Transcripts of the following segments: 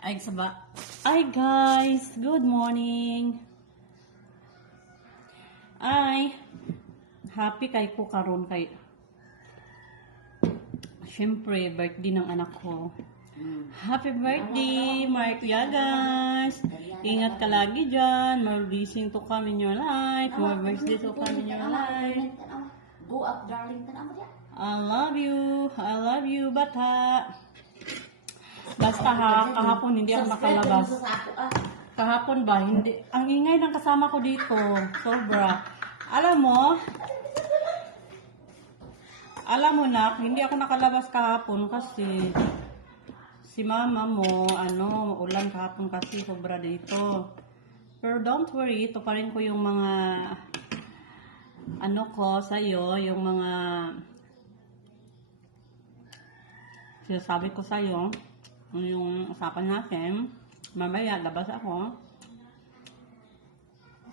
Ay, Ay, guys! Good morning! Ay, happy kay ko karon kay... Siyempre, birthday ng anak ko. Happy birthday, Mark Yagas! Ingat ka lagi dyan. More blessing to come in your life. More birthday to come in your life. Go up, darling. I love you, bata. Basta kahapon hindi ako makalabas. Kahapon ba, hindi. Ang ingay ng kasama ko dito. Sobra. Alam mo na, hindi ako nakalabas kahapon kasi si mama mo, ulan kahapon kasi sobra dito. Pero don't worry, ito pa rin ko yung mga ko sa'yo, yung mga sinasabi ko sa'yo, yung usapan natin. Mamaya, labas ako.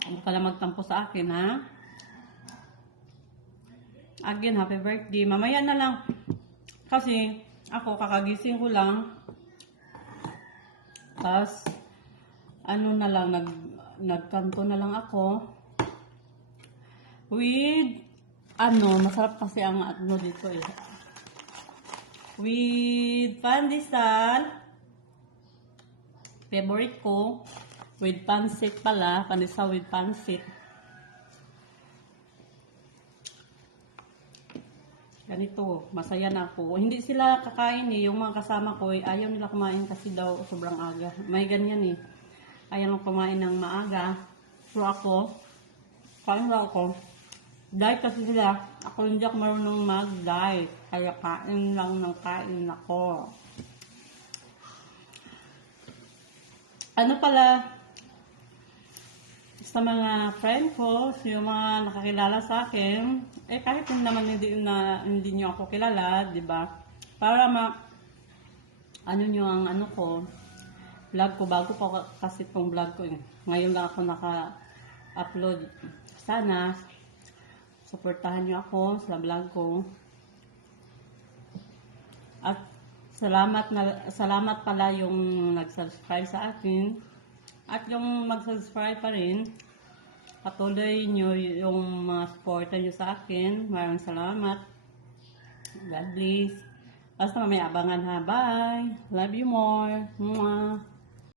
Huwag ka lang magtampo sa akin, ha? Again, happy birthday. Mamaya na lang. Kasi, ako, kakagising ko lang. Tapos, na lang, nagkanto na lang ako. With, masarap kasi ang dito eh. With pandesal. Favorite ko. With pansit pala. Pandesal with pansit. Ganito. Masaya na ako. Hindi sila kakain eh. Yung mga kasama ko ayaw nila kumain kasi daw sobrang aga. May ganyan eh. Ayaw nila kumain ng maaga. So ako, kain lang ako. Diet kasi sila. Ako hindi ako marunong mag-diet. Kaya kain lang ng kain ako. Sa mga friend ko, yung mga nakakilala sa akin, kahit naman hindi nyo ako kilala, di ba? Para nyo ang ko, vlog ko, bago pa kasi itong vlog ko eh. Ngayon lang ako naka-upload. Sana, suportahan nyo ako sa vlog ko. At salamat pala yung nag-subscribe sa akin. At yung mag-subscribe pa rin, patuloy nyo yung mga supporta nyo sa akin. Maraming salamat. God bless. Basta mamaya abangan ha. Bye. Love you more. Mwah.